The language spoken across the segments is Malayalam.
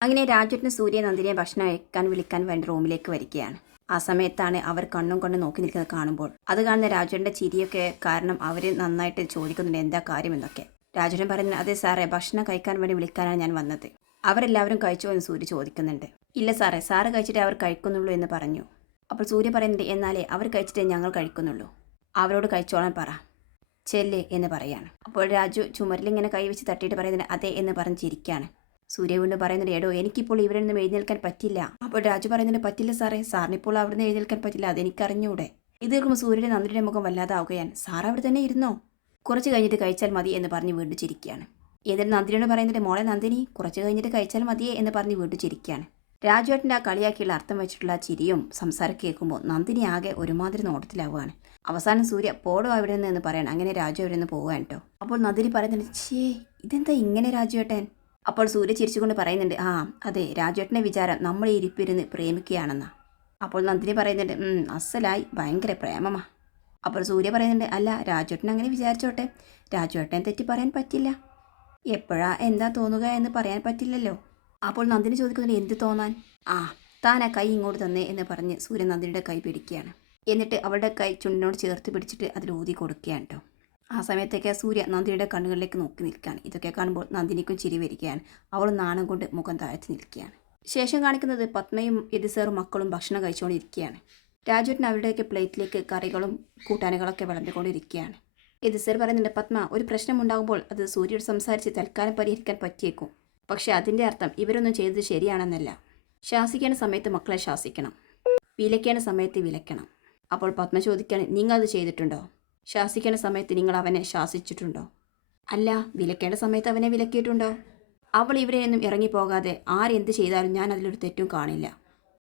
അങ്ങനെ രാജുട്ടിന് സൂര്യ നന്ദിനിയെ ഭക്ഷണം അയക്കാൻ വിളിക്കാൻ വേണ്ടി റൂമിലേക്ക് വരികയാണ്. ആ സമയത്താണ് അവർ കണ്ണും കൊണ്ട് നോക്കി നിൽക്കുന്നത് കാണുമ്പോൾ. അത് കാണുന്ന രാജുവിന്റെ ചിരിയൊക്കെ കാരണം അവർ നന്നായിട്ട് ചോദിക്കുന്നുണ്ട് എന്താ കാര്യം? എന്നൊക്കെ. രാജുവിനെ പറയുന്നത് അതെ സാറേ ഭക്ഷണം കഴിക്കാൻ വേണ്ടി വിളിക്കാനാണ് ഞാൻ വന്നത്. അവരെല്ലാവരും കഴിച്ചോ എന്ന് സൂര്യ ചോദിക്കുന്നുണ്ട്. ഇല്ല സാറേ സാറ് കഴിച്ചിട്ട് അവർ കഴിക്കുന്നുള്ളൂ എന്ന് പറഞ്ഞു. അപ്പോൾ സൂര്യ പറയുന്നുണ്ട് എന്നാലേ അവർ കഴിച്ചിട്ടേ ഞങ്ങൾ കഴിക്കുന്നുള്ളൂ. അവരോട് കഴിച്ചോളാൻ പറ ചെല്ലേ എന്ന് പറയാണ്. അപ്പോൾ രാജു ചുമരിലിങ്ങനെ കൈവച്ച് തട്ടിയിട്ട് പറയുന്നത് അതെ എന്ന് പറഞ്ഞ് ചിരിക്കാണ്. സൂര്യ വീണ്ടും പറയുന്നുണ്ട് എടോ എനിക്കിപ്പോൾ ഇവിടെ നിന്നും എഴുന്നേൽക്കാൻ പറ്റില്ല. അപ്പോൾ രാജു പറയുന്നുണ്ട് പറ്റില്ല സാറേ സാറിനിപ്പോൾ അവിടുന്ന് എഴുന്നേൽക്കാൻ പറ്റില്ല അതെനിക്കറിഞ്ഞൂടെ. ഇത് കേൾക്കുമ്പോൾ സൂര്യയുടെ നന്ദിയുടെ മുഖം വല്ലാതാവുകയാണ് സാർ അവിടെ തന്നെ ഇരുന്നോ? കുറച്ച് കഴിഞ്ഞിട്ട് കഴിച്ചാൽ മതി എന്ന് പറഞ്ഞ് വീണ്ടും ചിരിക്കുകയാണ്. എന്നിട്ട് നന്ദിനിയോട് പറയുന്നുണ്ട് മോളെ നന്ദിനി കുറച്ച് കഴിഞ്ഞിട്ട് കഴിച്ചാൽ മതിയേ എന്ന് പറഞ്ഞ് വീണ്ടും ചിരിക്കുകയാണ്. രാജുവേട്ടന്റെ ആ കളിയാക്കിയുള്ള അർത്ഥം വെച്ചിട്ടുള്ള ചിരിയും സംസാരം കേൾക്കുമ്പോൾ നന്ദിനി ആകെ ഒരുമാതിരി നോട്ടത്തിലാവുകയാണ്. അവസാനം സൂര്യ പോടോ അവിടെ നിന്ന് എന്ന് പറയണം. അങ്ങനെ രാജു അവിടെ നിന്ന് പോവുകയാണ് കേട്ടോ. അപ്പോൾ നന്ദിനി പറയുന്നുണ്ട് ഛേ ഇതെന്താ ഇങ്ങനെ രാജുവേട്ടൻ? അപ്പോൾ സൂര്യ ചിരിച്ചുകൊണ്ട് പറയുന്നുണ്ട് ആ അതെ രാജേട്ടന്റെ വിചാരം നമ്മൾ ഇരിപ്പിരുന്ന് പ്രേമിക്കുകയാണെന്നാ. അപ്പോൾ നന്ദിനി പറയുന്നുണ്ട് അസലായി ഭയങ്കര പ്രേമമാ. അപ്പോൾ സൂര്യ പറയുന്നുണ്ട് അല്ല രാജേട്ടൻ അങ്ങനെ വിചാരിച്ചോട്ടെ രാജുവേട്ടനെ തെറ്റി പറയാൻ പറ്റില്ല. എപ്പോഴാ എന്താ തോന്നുക എന്ന് പറയാൻ പറ്റില്ലല്ലോ. അപ്പോൾ നന്ദിനി ചോദിക്കുന്നുണ്ട് എന്ത് തോന്നാൻ? ആ താൻ ആ കൈ ഇങ്ങോട്ട് തന്നെ എന്ന് പറഞ്ഞ് സൂര്യ നന്ദിനിയുടെ കൈ പിടിക്കുകയാണ്. എന്നിട്ട് അവളുടെ കൈ ചുണ്ടിനോട് ചേർത്ത് പിടിച്ചിട്ട് അതിൽ ഊതി കൊടുക്കുകയാണ് കേട്ടോ. ആ സമയത്തൊക്കെ സൂര്യ നന്ദിനിയുടെ കണ്ണുകളിലേക്ക് നോക്കി നിൽക്കുകയാണ്. ഇതൊക്കെ കാണുമ്പോൾ നന്ദിനിക്കും ചിരി വരികയാണ്. അവൾ നാണം കൊണ്ട് മുഖം താഴ്ത്തി നിൽക്കുകയാണ്. ശേഷം കാണിക്കുന്നത് പത്മയും എതിസേറും മക്കളും ഭക്ഷണം കഴിച്ചുകൊണ്ടിരിക്കുകയാണ്. രാജുവിന് അവരുടെയൊക്കെ പ്ലേറ്റിലേക്ക് കറികളും കൂട്ടാനുകളൊക്കെ വിളമ്പിക്കൊണ്ടിരിക്കുകയാണ്. എതിസേർ പറയുന്നുണ്ട് പത്മ ഒരു പ്രശ്നമുണ്ടാകുമ്പോൾ അത് സൂര്യോട് സംസാരിച്ച് തൽക്കാലം പരിഹരിക്കാൻ പറ്റിയേക്കും. പക്ഷേ അതിന്റെ അർത്ഥം ഇവരൊന്നും ചെയ്തത് ശരിയാണെന്നല്ല. ശാസിക്കേണ്ട സമയത്ത് മക്കളെ ശാസിക്കണം. വിലക്കേണ്ട സമയത്ത് വിലക്കണം. അപ്പോൾ പത്മ ചോദിക്കാൻ നിങ്ങൾ അത് ചെയ്തിട്ടുണ്ടോ? ശാസിക്കേണ്ട സമയത്ത് നിങ്ങൾ അവനെ ശാസിച്ചിട്ടുണ്ടോ? അല്ല വിലക്കേണ്ട സമയത്ത് അവനെ വിലക്കിയിട്ടുണ്ടോ? അവൾ ഇവിടെ നിന്നും ഇറങ്ങിപ്പോകാതെ ആരെന്ത് ചെയ്താലും ഞാൻ അതിലൊരു തെറ്റും കാണില്ല.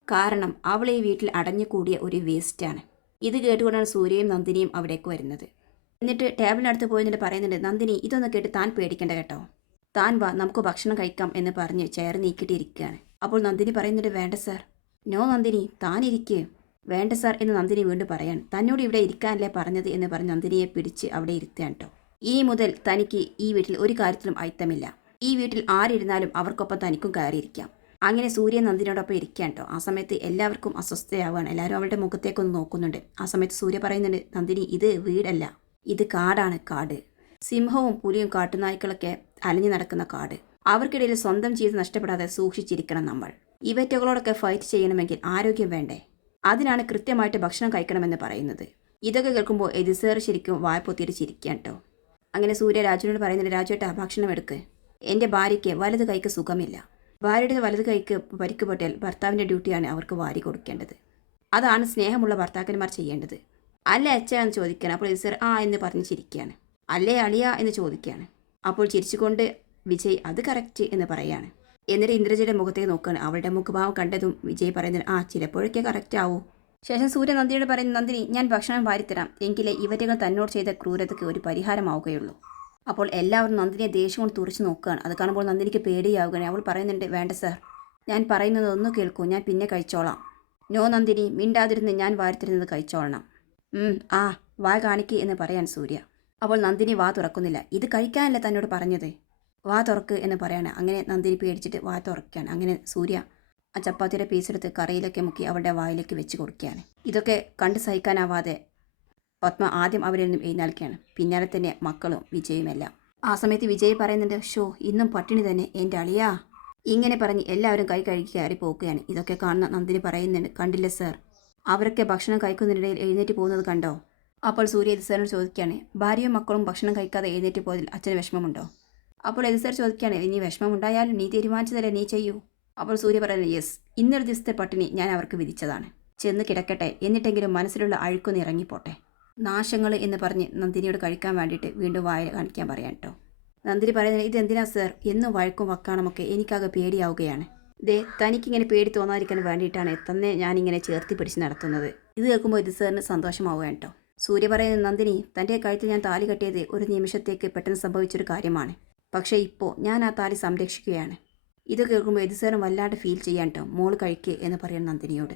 കാരണം അവൾ ഈ വീട്ടിൽ അടഞ്ഞുകൂടിയ ഒരു വേസ്റ്റാണ് ഇത് കേട്ടുകൊണ്ടാണ് സൂര്യയും നന്ദിനിയും അവിടേക്ക് വരുന്നത്. എന്നിട്ട് ടേബിളിനടുത്ത് പോയി എന്നിട്ട് പറയുന്നുണ്ട് നന്ദിനി ഇതൊന്ന് കേട്ട് താൻ പേടിക്കേണ്ട കേട്ടോ. താൻ വാ നമുക്ക് ഭക്ഷണം കഴിക്കാം എന്ന് പറഞ്ഞ് ചെയർ നീക്കിയിട്ടിരിക്കുകയാണ് അപ്പോൾ നന്ദിനി പറയുന്നുണ്ട് വേണ്ട സാർ. നോ നന്ദിനി താൻ വേണ്ട സാർ എന്ന് നന്ദിനി വീണ്ടും പറയാൻ തന്നോട് ഇവിടെ ഇരിക്കാനല്ലേ പറഞ്ഞത് എന്ന് പറഞ്ഞ് നന്ദിനിയെ പിടിച്ച് അവിടെ ഇരുത്തുകയാണ് കേട്ടോ ഇനി മുതൽ തനിക്ക് ഈ വീട്ടിൽ ഒരു കാര്യത്തിലും അയിത്തമില്ല. ഈ വീട്ടിൽ ആരിരുന്നാലും അവർക്കൊപ്പം തനിക്കും കയറിയിരിക്കാം. അങ്ങനെ സൂര്യ നന്ദിനോടൊപ്പം ഇരിക്കാൻ കേട്ടോ ആ സമയത്ത് എല്ലാവർക്കും അസ്വസ്ഥയാവുകയാണ്. എല്ലാവരും അവളുടെ മുഖത്തേക്കൊന്ന് നോക്കുന്നുണ്ട്. ആ സമയത്ത് സൂര്യ പറയുന്നുണ്ട് നന്ദിനി ഇത് വീടല്ല. ഇത് കാടാണ് കാട്. സിംഹവും പുലിയും കാട്ടുനായ്ക്കളൊക്കെ അലഞ്ഞു നടക്കുന്ന കാട്. അവർക്കിടയിൽ സ്വന്തം ജീവിതം നഷ്ടപ്പെടാതെ സൂക്ഷിച്ചിരിക്കണം നമ്മൾ. ഇവറ്റകളോടൊക്കെ ഫൈറ്റ് ചെയ്യണമെങ്കിൽ ആരോഗ്യം വേണ്ടേ? അതിനാണ് കൃത്യമായിട്ട് ഭക്ഷണം കഴിക്കണമെന്ന് പറയുന്നത്. ഇതൊക്കെ കേൾക്കുമ്പോൾ എതിസേർ ശരിക്കും വായ്പൊത്തിയിട്ട് ചിരിക്കാൻ കേട്ടോ. അങ്ങനെ സൂര്യ രാജുവിനോട് പറയുന്നുണ്ട് രാജുവേട്ടാ ഭക്ഷണം എടുക്ക്. എന്റെ ഭാര്യയ്ക്ക് വലത് കൈക്ക് സുഖമില്ല. ഭാര്യയുടെ വലത് കൈക്ക് പരിക്ക് പറ്റിയാൽ ഭർത്താവിന്റെ ഡ്യൂട്ടിയാണ് അവർക്ക് വാരി കൊടുക്കേണ്ടത്. അതാണ് സ്നേഹമുള്ള ഭർത്താക്കന്മാർ ചെയ്യേണ്ടത്. അല്ല അച്ഛ എന്ന് ചോദിക്കാൻ അപ്പോൾ എതിസേർ ആ എന്ന് പറഞ്ഞ് ചിരിക്കുകയാണ്. അല്ലേ അളിയ എന്ന് ചോദിക്കുകയാണ്. അപ്പോൾ ചിരിച്ചുകൊണ്ട് വിജയ് അത് കറക്റ്റ് എന്ന് പറയാണ് എന്നിട്ട് ഇന്ദ്രജയുടെ മുഖത്തേക്ക് നോക്കുകയാണ്. അവളുടെ മുഖഭാവം കണ്ടതും വിജയ് പറയുന്നത് ആ ചിലപ്പോഴൊക്കെ കറക്റ്റ് ആവൂ. ശേഷം സൂര്യ നന്ദിയോട് പറയുന്നു നന്ദിനി ഞാൻ ഭക്ഷണം വാരിത്തരാം. എങ്കിലേ ഇവറ്റകൾ തന്നോട് ചെയ്ത ക്രൂരതയ്ക്ക് ഒരു പരിഹാരമാവുകയുള്ളൂ. അപ്പോൾ എല്ലാവരും നന്ദിനിയെ ദേഷ്യം കൊണ്ട് തുറച്ചു നോക്കുകയാണ്. അത് കാണുമ്പോൾ നന്ദിനിക്ക് പേടിയാവുകയാണ്. അവൾ പറയുന്നുണ്ട് വേണ്ട സർ ഞാൻ പറയുന്നത് ഒന്ന് കേൾക്കൂ. ഞാൻ പിന്നെ കഴിച്ചോളാം. നോ നന്ദിനി മിണ്ടാതിരുന്ന് ഞാൻ വാരിത്തരുന്നത് കഴിച്ചോളണം. ആ വാ കാണിക്ക് എന്ന് പറയാൻ സൂര്യ. അപ്പോൾ നന്ദിനി വാ തുറക്കുന്നില്ല. ഇത് കഴിക്കാനല്ലേ തന്നോട് പറഞ്ഞത്? വാ തുറക്ക് എന്ന് പറയാണ്. അങ്ങനെ നന്ദിനി പേടിച്ചിട്ട് വാ തുറക്കുകയാണ് അങ്ങനെ സൂര്യ ആ ചപ്പാത്തിയുടെ പീസെടുത്ത് കറിയിലൊക്കെ മുക്കി അവളുടെ വായിലേക്ക് വെച്ച് കൊടുക്കുകയാണ്. ഇതൊക്കെ കണ്ട് സഹിക്കാനാവാതെ പത്മ ആദ്യം അവരിൽ നിന്നും എഴുന്നേൽക്കുകയാണ്. പിന്നാലെ തന്നെ മക്കളും വിജയുമെല്ലാം ആ സമയത്ത് വിജയ് പറയുന്നുണ്ട് ഷോ ഇന്നും പട്ടിണി തന്നെ എന്റെ അളിയാ. ഇങ്ങനെ പറഞ്ഞ് എല്ലാവരും കൈ കഴുകി കയറി പോക്കുകയാണ് ഇതൊക്കെ കാണുന്ന നന്ദിനി പറയുന്നുണ്ട് കണ്ടില്ല സർ. അവരൊക്കെ ഭക്ഷണം കഴിക്കുന്നതിനിടയിൽ എഴുന്നേറ്റ് പോകുന്നത് കണ്ടോ? അപ്പോൾ സൂര്യ എതിസാറിനോട് ചോദിക്കുകയാണ് ഭാര്യയും മക്കളും ഭക്ഷണം കഴിക്കാതെ എഴുന്നേറ്റ് പോയതിൽ അച്ഛന് വിഷമമുണ്ടോ? അപ്പോൾ എതിസാർ ചോദിക്കുകയാണ് ഇനി വിഷമമുണ്ടായാലും നീ തീരുമാനിച്ചതല്ലേ നീ ചെയ്യൂ? അപ്പോൾ സൂര്യ പറയുന്നത് യെസ് ഇന്നൊരു ദിവസത്തെ പട്ടിണി ഞാൻ അവർക്ക് വിധിച്ചതാണ്. ചെന്ന് കിടക്കട്ടെ എന്നിട്ടെങ്കിലും മനസ്സിലുള്ള അഴുക്കൊന്ന് ഇറങ്ങിപ്പോട്ടെ. നാശങ്ങൾ എന്ന് പറഞ്ഞ് നന്ദിനിയോട് കഴിക്കാൻ വേണ്ടിയിട്ട് വീണ്ടും വായ കാണിക്കാൻ പറയാം കേട്ടോ. നന്ദിനി പറയുന്നത് ഇതെന്തിനാ സർ? എന്നും വഴക്കും വക്കാണമൊക്കെ എനിക്കാകെ പേടിയാവുകയാണ്. ദേ തനിക്കിങ്ങനെ പേടി തോന്നാതിരിക്കാൻ വേണ്ടിയിട്ടാണ് തന്നെ ഞാനിങ്ങനെ ചേർത്തി പിടിച്ച് നടത്തുന്നത്. ഇത് കേൾക്കുമ്പോൾ ഇത് സാറിന് സന്തോഷമാവുകയാണ് കേട്ടോ. സൂര്യ പറയുന്നത് നന്ദിനി തന്റെ കഴുത്തിൽ ഞാൻ താലി കെട്ടിയത് ഒരു നിമിഷത്തേക്ക് പെട്ടെന്ന് സംഭവിച്ചൊരു കാര്യമാണ്. പക്ഷേ ഇപ്പോൾ ഞാൻ ആ താലി സംരക്ഷിക്കുകയാണ്. ഇത് കേൾക്കുമ്പോൾ എതിസേനം വല്ലാണ്ട് ഫീൽ ചെയ്യാൻ കേട്ടോ മോൾ കഴിക്കുക എന്ന് പറയാൻ നന്ദിനിയോട്.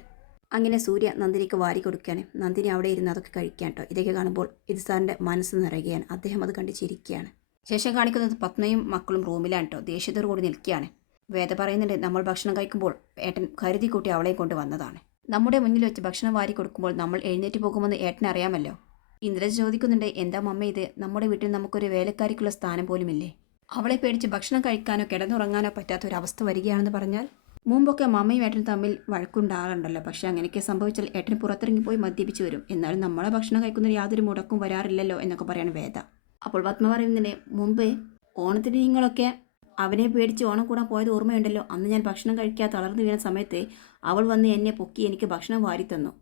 അങ്ങനെ സൂര്യ നന്ദിനിക്ക് വാരി കൊടുക്കുകയാണ് നന്ദിനി അവിടെ ഇരുന്ന് അതൊക്കെ കഴിക്കാൻ കേട്ടോ ഇതൊക്കെ കാണുമ്പോൾ എതിസാറിന്റെ മനസ്സ് നിറയുകയാണ്. അദ്ദേഹം അത് കണ്ട് ചിരിക്കുകയാണ്. ശേഷം കാണിക്കുന്നത് പത്മയും മക്കളും റൂമിലാണ് കേട്ടോ ദേഷ്യത്തോടു കൂടി നിൽക്കുകയാണ്. വേദ പറയുന്നുണ്ട് നമ്മൾ ഭക്ഷണം കഴിക്കുമ്പോൾ ഏട്ടൻ കരുതി കൂട്ടി അവളെയും കൊണ്ട് വന്നതാണ്. നമ്മുടെ മുന്നിൽ വെച്ച് ഭക്ഷണം വാരി കൊടുക്കുമ്പോൾ നമ്മൾ എഴുന്നേറ്റ് പോകുമെന്ന് ഏട്ടൻ അറിയാമല്ലോ? ഇന്ദ്രജ് ചോദിക്കുന്നുണ്ട് എന്താ മമ്മ ഇത്? നമ്മുടെ വീട്ടിൽ നമുക്കൊരു വേലക്കാരിക്കുള്ള സ്ഥാനം പോലുമില്ലേ? അവളെ പേടിച്ച് ഭക്ഷണം കഴിക്കാനോ കിടന്നുറങ്ങാനോ പറ്റാത്ത ഒരു അവസ്ഥ വരികയാണെന്ന് പറഞ്ഞാൽ മുമ്പൊക്കെ മമ്മയും ഏട്ടനും തമ്മിൽ വഴക്കുണ്ടാകാറുണ്ടല്ലോ. പക്ഷെ അങ്ങനെയൊക്കെ സംഭവിച്ചാൽ ഏട്ടൻ പുറത്തിറങ്ങിപ്പോയി മദ്യപിച്ച് വരും. എന്നാലും നമ്മളെ ഭക്ഷണം കഴിക്കുന്നതിന് യാതൊരു മുടക്കും വരാറില്ലല്ലോ എന്നൊക്കെ പറയാണ് വേദ. അപ്പോൾ പത്മ പറയുന്നതിന് മുമ്പ് ഓണത്തിന് നിങ്ങളൊക്കെ അവനെ പേടിച്ച് ഓണം കൂടാൻ പോയത് ഓർമ്മയുണ്ടല്ലോ? അന്ന് ഞാൻ ഭക്ഷണം കഴിക്കാൻ തളർന്നു വീണ സമയത്ത് അവൾ വന്ന് എന്നെ പൊക്കി എനിക്ക് ഭക്ഷണം വാരി തന്നു.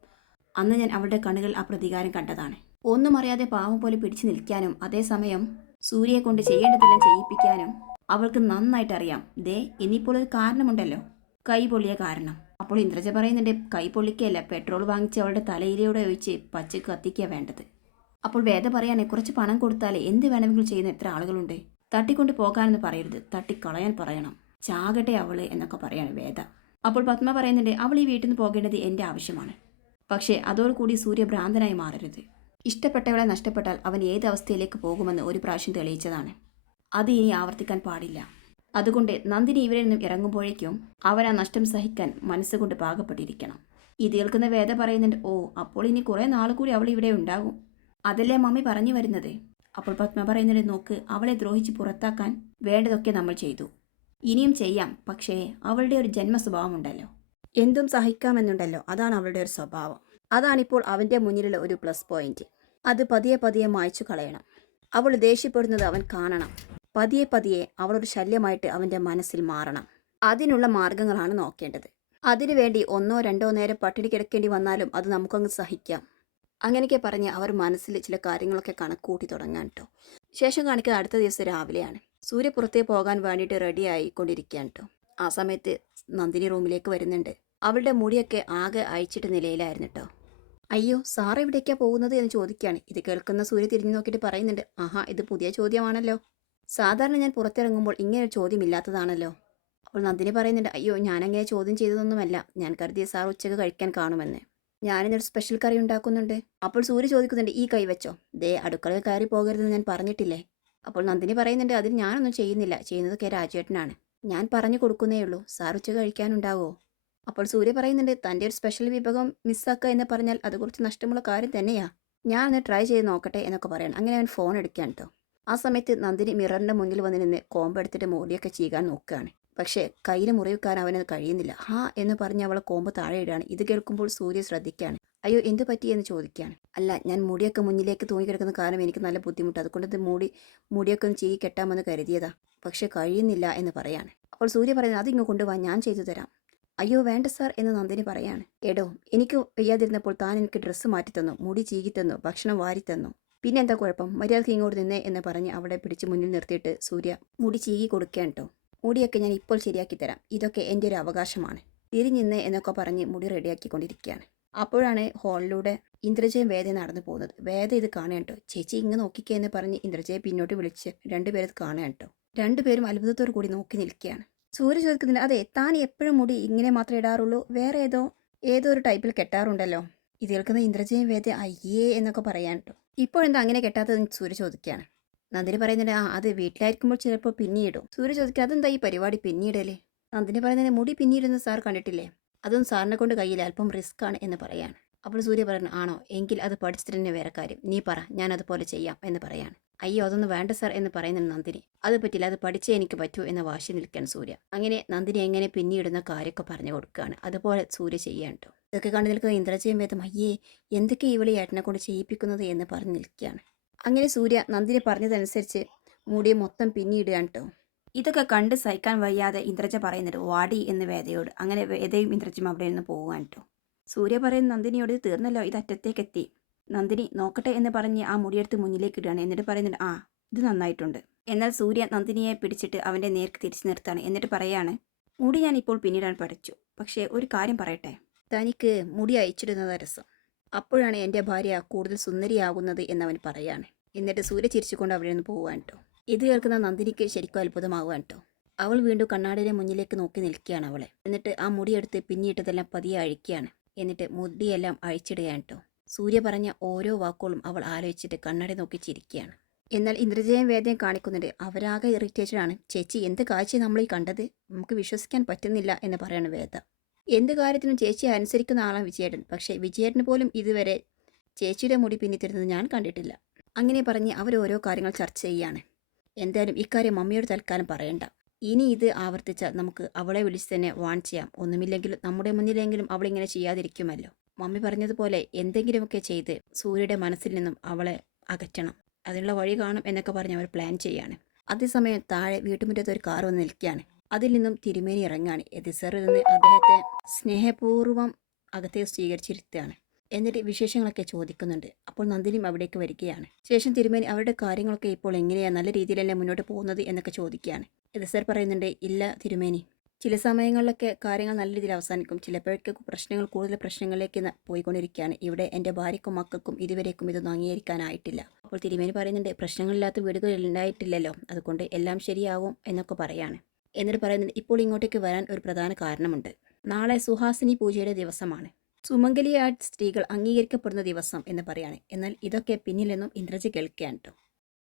അന്ന് ഞാൻ അവളുടെ കണ്ണുകൾ ആ പ്രതികാരം കണ്ടതാണ്. ഒന്നും അറിയാതെ പാവം പോലെ പിടിച്ചു നിൽക്കാനും അതേസമയം സൂര്യയെ കൊണ്ട് ചെയ്യേണ്ടതെല്ലാം ചെയ്യിപ്പിക്കാനും അവൾക്ക് നന്നായിട്ട് അറിയാം ദേ ഇനിയിപ്പോൾ ഒരു കാരണമുണ്ടല്ലോ. കൈ പൊള്ളിയ കാരണം. അപ്പോൾ ഇന്ദ്രജ പറയുന്നുണ്ട് കൈ പൊള്ളിക്കല്ല പെട്രോൾ വാങ്ങിച്ച് അവളുടെ തലയിലൂടെ ഒഴിച്ച് പച്ചക്ക് കത്തിക്കുക വേണ്ടത്. അപ്പോൾ വേദ പറയാനേ കുറച്ച് പണം കൊടുത്താൽ എന്ത് വേണമെങ്കിലും ചെയ്യുന്ന എത്ര ആളുകളുണ്ട്. തട്ടിക്കൊണ്ട് പോകാനെന്ന് പറയരുത് തട്ടിക്കളയാൻ പറയണം. ചാകട്ടെ അവൾ എന്നൊക്കെ പറയാണ് വേദ. അപ്പോൾ പത്മ പറയുന്നുണ്ട് അവൾ ഈ വീട്ടിൽ നിന്ന് പോകേണ്ടത് എന്റെ ആവശ്യമാണ്. പക്ഷേ അതോടുകൂടി സൂര്യ ഭ്രാന്തനായി മാറരുത്. ഇഷ്ടപ്പെട്ടവളെ നഷ്ടപ്പെട്ടാൽ അവൻ ഏത് അവസ്ഥയിലേക്ക് പോകുമെന്ന് ഒരു പ്രാവശ്യം തെളിയിച്ചതാണ്. അത് ഇനി ആവർത്തിക്കാൻ പാടില്ല. അതുകൊണ്ട് നന്ദിനി ഇവരിൽ നിന്നും ഇറങ്ങുമ്പോഴേക്കും അവൻ ആ നഷ്ടം സഹിക്കാൻ മനസ്സുകൊണ്ട് പാകപ്പെട്ടിരിക്കണം. ഇത് കേൾക്കുന്ന വേദ പറയുന്നുണ്ട് ഓ അപ്പോൾ ഇനി കുറേ നാൾ കൂടി അവൾ ഇവിടെ ഉണ്ടാകും. അതല്ലേ മമ്മി പറഞ്ഞു വരുന്നത്? അപ്പോൾ പത്മ പറയുന്നുണ്ട് നോക്ക് അവളെ ദ്രോഹിച്ച് പുറത്താക്കാൻ വേണ്ടതൊക്കെ നമ്മൾ ചെയ്തു. ഇനിയും ചെയ്യാം പക്ഷേ അവളുടെ ഒരു ജന്മ സ്വഭാവമുണ്ടല്ലോ എന്തും സഹിക്കാമെന്നുണ്ടല്ലോ അതാണ് അവളുടെ ഒരു സ്വഭാവം. അതാണിപ്പോൾ അവന്റെ മുന്നിലുള്ള ഒരു പ്ലസ് പോയിന്റ്. അത് പതിയെ പതിയെ മായ്ച്ചു കളയണം. അവൾ ദേഷ്യപ്പെടുന്നത് അവൻ കാണണം. പതിയെ പതിയെ അവളൊരു ശല്യമായിട്ട് അവന്റെ മനസ്സിൽ മാറണം. അതിനുള്ള മാർഗങ്ങളാണ് നോക്കേണ്ടത്. അതിനുവേണ്ടി ഒന്നോ രണ്ടോ നേരം പട്ടിണി കിടക്കേണ്ടി വന്നാലും അത് നമുക്കങ്ങ് സഹിക്കാം. അങ്ങനെയൊക്കെ പറഞ്ഞ് അവർ മനസ്സിൽ ചില കാര്യങ്ങളൊക്കെ കണക്കൂട്ടി തുടങ്ങാൻ കേട്ടോ ശേഷം കാണിക്കുന്ന അടുത്ത ദിവസം രാവിലെയാണ്. സൂര്യ പുറത്തേ പോകാൻ വേണ്ടിയിട്ട് റെഡി ആയിക്കൊണ്ടിരിക്കുകയാണ് കേട്ടോ ആ സമയത്ത് നന്ദിനി റൂമിലേക്ക് വരുന്നുണ്ട്. അവളുടെ മുടിയൊക്കെ ആകെ അയച്ചിട്ട് നിലയിലായിരുന്നു കേട്ടോ അയ്യോ സാർ എവിടേക്കാ പോകുന്നത് എന്ന് ചോദിക്കുകയാണ് ഇത് കേൾക്കുന്ന സൂര്യ തിരിഞ്ഞു നോക്കിയിട്ട് പറയുന്നുണ്ട് ആഹാ ഇത് പുതിയ ചോദ്യമാണല്ലോ. സാധാരണ ഞാൻ പുറത്തിറങ്ങുമ്പോൾ ഇങ്ങനെ ഒരു ചോദ്യം ഇല്ലാത്തതാണല്ലോ അപ്പോൾ നന്ദിനി പറയുന്നുണ്ട് അയ്യോ ഞാനങ്ങനെ ചോദ്യം ചെയ്തതൊന്നുമല്ല. ഞാൻ കരുതിയ സാർ ഉച്ചയ്ക്ക് കഴിക്കാൻ കാണുമെന്ന്. ഞാനിന്നൊരു സ്പെഷ്യൽ കറി ഉണ്ടാക്കുന്നുണ്ട്. അപ്പോൾ സൂര്യ ചോദിക്കുന്നുണ്ട് ഈ കൈ വെച്ചോ? ദേ അടുക്കളയിൽ കയറി പോകരുതെന്ന് ഞാൻ പറഞ്ഞിട്ടില്ലേ? അപ്പോൾ നന്ദിനി പറയുന്നുണ്ട് അതിന് ഞാനൊന്നും ചെയ്യുന്നില്ല. ചെയ്യുന്നതൊക്കെ രാജേട്ടനാണ്. ഞാൻ പറഞ്ഞു കൊടുക്കുന്നേ ഉള്ളൂ. സാർ ഉച്ച കഴിക്കാനുണ്ടാവോ? അപ്പോൾ സൂര്യ പറയുന്നുണ്ട് തന്റെ ഒരു സ്പെഷ്യൽ വിഭവം മിസ്സാക്കുക എന്ന് പറഞ്ഞാൽ അത് കുറച്ച് നഷ്ടമുള്ള കാര്യം തന്നെയാണ് ഞാൻ ഒന്ന് ട്രൈ ചെയ്ത് നോക്കട്ടെ എന്നൊക്കെ പറയണം. അങ്ങനെ അവൻ ഫോൺ എടുക്കാൻ കേട്ടോ ആ സമയത്ത് നന്ദിനി മിററിന്റെ മുന്നിൽ വന്ന് നിന്ന് കോമ്പെടുത്തിട്ട് മോടിയൊക്കെ ചെയ്യാൻ നോക്കുകയാണ്. പക്ഷേ കയ്യിൽ മുറിവെക്കാൻ അവനത് കഴിയുന്നില്ല. ഹാ എന്ന് പറഞ്ഞ് അവളെ കോമ്പ് താഴെ ഇടുകയാണ്. ഇത് കേൾക്കുമ്പോൾ സൂര്യ ശ്രദ്ധിക്കുകയാണ്. അയ്യോ എന്ത് പറ്റി? എന്ന് ചോദിക്കുകയാണ്. അല്ല ഞാൻ മുടിയൊക്കെ മുന്നിലേക്ക് തൂങ്ങിക്കിടക്കുന്ന കാരണം എനിക്ക് നല്ല ബുദ്ധിമുട്ട്. അതുകൊണ്ട് ഇത് മൂടി മുടിയൊക്കെ ഒന്ന് ചെയ്യി കെട്ടാമെന്ന് കരുതിയതാ. പക്ഷേ കഴിയുന്നില്ല എന്ന് പറയാണ്. അപ്പോൾ സൂര്യ പറയുന്നത് അതിങ്ങ് കൊണ്ടുപോകാൻ ഞാൻ ചെയ്തു തരാം. അയ്യോ വേണ്ട സാർ എന്ന് നന്ദിനി പറയാണ്. എടോ എനിക്ക് വയ്യാതിരുന്നപ്പോൾ താൻ എനിക്ക് ഡ്രസ്സ് മാറ്റി തന്നു മുടി ചീകി തന്നു ഭക്ഷണം വാരി തന്നു. പിന്നെ എന്താ കുഴപ്പം? മര്യാദയ്ക്ക് ഇങ്ങോട്ട് നിന്നേ എന്ന് പറഞ്ഞ് അവളെ പിടിച്ച് മുന്നിൽ നിർത്തിയിട്ട് സൂര്യ മുടി ചീകി കൊടുക്കാൻ കേട്ടോ മുടിയൊക്കെ ഞാൻ ഇപ്പോൾ ശരിയാക്കി തരാം. ഇതൊക്കെ എന്റെ ഒരു അവകാശമാണ്. തിരിഞ്ഞിന്ന് എന്നൊക്കെ പറഞ്ഞ് മുടി റെഡിയാക്കിക്കൊണ്ടിരിക്കുകയാണ് അപ്പോഴാണ് ഹാളിലൂടെ ഇന്ദ്രജയം വേദ നടന്നു പോകുന്നത്. വേദ ഇത് കാണാൻ കേട്ടോ ചേച്ചി ഇങ്ങ് നോക്കിക്കേ എന്ന് പറഞ്ഞ് ഇന്ദ്രജയെ പിന്നോട്ട് വിളിച്ച് രണ്ടുപേരത് കാണാൻ കേട്ടോ രണ്ടുപേരും അത്ഭുതത്തോടു കൂടി നോക്കി നിൽക്കുകയാണ്. സൂര്യ ചോദിക്കുന്നില്ല. അതെ താൻ എപ്പോഴും മുടി ഇങ്ങനെ മാത്രമേ ഇടാറുള്ളൂ. വേറെ ഏതോ ഏതോ ഒരു ടൈപ്പിൽ കെട്ടാറുണ്ടല്ലോ. ഇത് കേൾക്കുന്ന ഇന്ദ്രജയും വേദ അയ്യേ എന്നൊക്കെ പറയാൻ കേട്ടോ. ഇപ്പോഴെന്താ അങ്ങനെ കെട്ടാത്തതെന്ന് സൂര്യ ചോദിക്കുകയാണ്. നന്ദിനി പറയുന്നുണ്ട് ആ അത് വീട്ടിലായിരിക്കുമ്പോൾ ചിലപ്പോൾ പിന്നീടും സൂര്യ ചോദിക്കുക അതെന്താ ഈ പരിപാടി പിന്നീടല്ലേ നന്ദിനി പറയുന്നത് മുടി പിന്നീടുന്ന സാർ കണ്ടിട്ടില്ലേ? അതും സാറിനെ കൊണ്ട് കയ്യിൽ അല്പം റിസ്ക് ആണ് എന്ന് പറയാണ്. അപ്പോൾ സൂര്യ പറഞ്ഞു ആണോ? എങ്കിൽ അത് പഠിച്ചിട്ട് തന്നെ വേറെ കാര്യം. നീ പറ ഞാൻ അതുപോലെ ചെയ്യാം എന്ന് പറയാണ്. അയ്യോ അതൊന്നും വേണ്ട സാർ എന്ന് പറയുന്നുണ്ട് നന്ദിനി. അത് പറ്റില്ല അത് പഠിച്ചേ എനിക്ക് പറ്റൂ എന്ന വാശി നിൽക്കാൻ സൂര്യ. അങ്ങനെ നന്ദിനി എങ്ങനെ പിന്നീടുന്ന കാര്യമൊക്കെ പറഞ്ഞു കൊടുക്കുകയാണ്. അതുപോലെ സൂര്യ കേട്ടോ. ഇതൊക്കെ കണ്ടു നിൽക്കുന്ന ഇന്ദ്രജയം വേദം അയ്യേ എന്തൊക്കെ ഇവളെ ഏട്ടനെ കൊണ്ട് ചെയ്യിപ്പിക്കുന്നത് എന്ന് പറഞ്ഞു നിൽക്കുകയാണ്. അങ്ങനെ സൂര്യ നന്ദിനി പറഞ്ഞതനുസരിച്ച് മുടി മൊത്തം പിന്നിടുകയാണ് കേട്ടോ. ഇതൊക്കെ കണ്ട് സഹിക്കാൻ വയ്യാതെ ഇന്ദ്രജ പറയുന്നുണ്ട് വാടി എന്ന് വേദയോട്. അങ്ങനെ വേദയും ഇന്ദ്രജയും അവിടെ നിന്ന് പോവുകയാണ് കേട്ടോ. സൂര്യ പറയുന്ന നന്ദിനിയോട് തീർന്നല്ലോ ഇത് അറ്റത്തേക്ക് എത്തി നന്ദിനി നോക്കട്ടെ എന്ന് പറഞ്ഞ് ആ മുടിയെടുത്ത് മുന്നിലേക്ക് ഇടുകയാണ് എന്നിട്ട് പറയുന്നുണ്ട് ആ ഇത് നന്നായിട്ടുണ്ട്. എന്നാൽ സൂര്യ നന്ദിനിയെ പിടിച്ചിട്ട് അവന്റെ നേർക്ക് തിരിച്ചു നിർത്താണ് എന്നിട്ട് പറയാണ് മുടി ഞാൻ ഇപ്പോൾ പിന്നീടാൻ പഠിച്ചു പക്ഷേ ഒരു കാര്യം പറയട്ടെ. തനിക്ക് മുടി അയച്ചിടുന്നത് രസം. അപ്പോഴാണ് എന്റെ ഭാര്യ കൂടുതൽ സുന്ദരിയാകുന്നത് എന്നവൻ പറയാണ്. എന്നിട്ട് സൂര്യ ചിരിച്ചുകൊണ്ട് അവിടെ നിന്ന് പോവാൻ കേട്ടോ. ഇത് കേൾക്കുന്ന നന്ദിനിക്ക് ശരിക്കും അത്ഭുതമാകുവാൻ കേട്ടോ. അവൾ വീണ്ടും കണ്ണാടിയുടെ മുന്നിലേക്ക് നോക്കി നിൽക്കുകയാണ് അവളെ. എന്നിട്ട് ആ മുടിയെടുത്ത് പിന്നിയിട്ടതെല്ലാം പതിയെ അഴിക്കുകയാണ്. എന്നിട്ട് മുടിയെല്ലാം അഴിച്ചിടുകയാണ് കേട്ടോ സൂര്യ പറഞ്ഞ ഓരോ വാക്കുകളും അവൾ ആലോചിച്ചിട്ട് കണ്ണടി നോക്കി ചിരിക്കുകയാണ്. എന്നാൽ ഇന്ദ്രജയം വേദനയും കാണിക്കുന്നുണ്ട്. അവരാകെ ഇറിറ്റേറ്റഡ് ആണ്. ചേച്ചി എന്ത് കാഴ്ച നമ്മൾ ഈ കണ്ടത്? നമുക്ക് വിശ്വസിക്കാൻ പറ്റുന്നില്ല എന്ന് പറയാണ് വേദ. എന്ത് കാര്യത്തിനും ചേച്ചി അനുസരിക്കുന്ന ആളാണ് വിജയേട്ടൻ. പക്ഷേ വിജയേട്ടന് പോലും ഇതുവരെ ചേച്ചിയുടെ മുടി പിന്നിത്തിരുന്നത് ഞാൻ കണ്ടിട്ടില്ല. അങ്ങനെ പറഞ്ഞ് അവർ ഓരോ കാര്യങ്ങൾ ചർച്ച ചെയ്യുകയാണ് എന്തായാലും ഇക്കാര്യം മമ്മിയോട് തൽക്കാലം പറയണ്ട. ഇനി ഇത് ആവർത്തിച്ചാൽ നമുക്ക് അവളെ വിളിച്ച് തന്നെ വാൺ ചെയ്യാം. ഒന്നുമില്ലെങ്കിലും നമ്മുടെ മുന്നിലെങ്കിലും അവളിങ്ങനെ ചെയ്യാതിരിക്കുമല്ലോ. മമ്മി പറഞ്ഞതുപോലെ എന്തെങ്കിലുമൊക്കെ ചെയ്ത് സൂര്യയുടെ മനസ്സിൽ നിന്നും അവളെ അകറ്റണം. അതിനുള്ള വഴി കാണും എന്നൊക്കെ പറഞ്ഞ് അവർ പ്ലാൻ ചെയ്യാണ്. അതേസമയം താഴെ വീട്ടുമുറ്റത്ത് ഒരു കാർ വന്ന് നിൽക്കുകയാണ്. അതിൽ നിന്നും തിരുമേനി ഇറങ്ങാണ് എതിസറിൽ നിന്ന് അദ്ദേഹത്തെ സ്നേഹപൂർവം അകത്തേക്ക് സ്വീകരിച്ചിരുത്തുകയാണ്. എന്നിട്ട് വിശേഷങ്ങളൊക്കെ ചോദിക്കുന്നുണ്ട്. അപ്പോൾ നന്ദിനിയും അവിടേക്ക് വരികയാണ്. ശേഷം തിരുമേനി അവരുടെ കാര്യങ്ങളൊക്കെ ഇപ്പോൾ എങ്ങനെയാണ് നല്ല രീതിയിലല്ലേ മുന്നോട്ട് പോകുന്നത് എന്നൊക്കെ ചോദിക്കുകയാണ്. എതിസർ പറയുന്നുണ്ട് ഇല്ല തിരുമേനി. ചില സമയങ്ങളിലൊക്കെ കാര്യങ്ങൾ നല്ല രീതിയിൽ അവസാനിക്കും. ചിലപ്പോഴൊക്കെ പ്രശ്നങ്ങൾ കൂടുതൽ പ്രശ്നങ്ങളിലേക്ക് പോയിക്കൊണ്ടിരിക്കുകയാണ്. ഇവിടെ എന്റെ ഭാര്യക്കും മക്കൾക്കും ഇതുവരേക്കും ഇതൊന്നും അംഗീകരിക്കാനായിട്ടില്ല. അപ്പോൾ തിരുമേനി പറയുന്നുണ്ട് പ്രശ്നങ്ങളില്ലാത്ത വീടുകൾ ഉണ്ടായിട്ടില്ലല്ലോ. അതുകൊണ്ട് എല്ലാം ശരിയാവും എന്നൊക്കെ പറയാണ്. എന്നിട്ട് പറയുന്നുണ്ട് ഇപ്പോൾ ഇങ്ങോട്ടേക്ക് വരാൻ ഒരു പ്രധാന കാരണമുണ്ട്. നാളെ സുഹാസിനി പൂജയുടെ ദിവസമാണ്. സുമംഗലിയായ സ്ത്രീകൾ അംഗീകരിക്കപ്പെടുന്ന ദിവസം എന്ന് പറയാണ് എന്നാൽ ഇതൊക്കെ പിന്നിലെന്നും ഇന്ദ്രജ കേൾക്കുകയാണ് കേട്ടോ.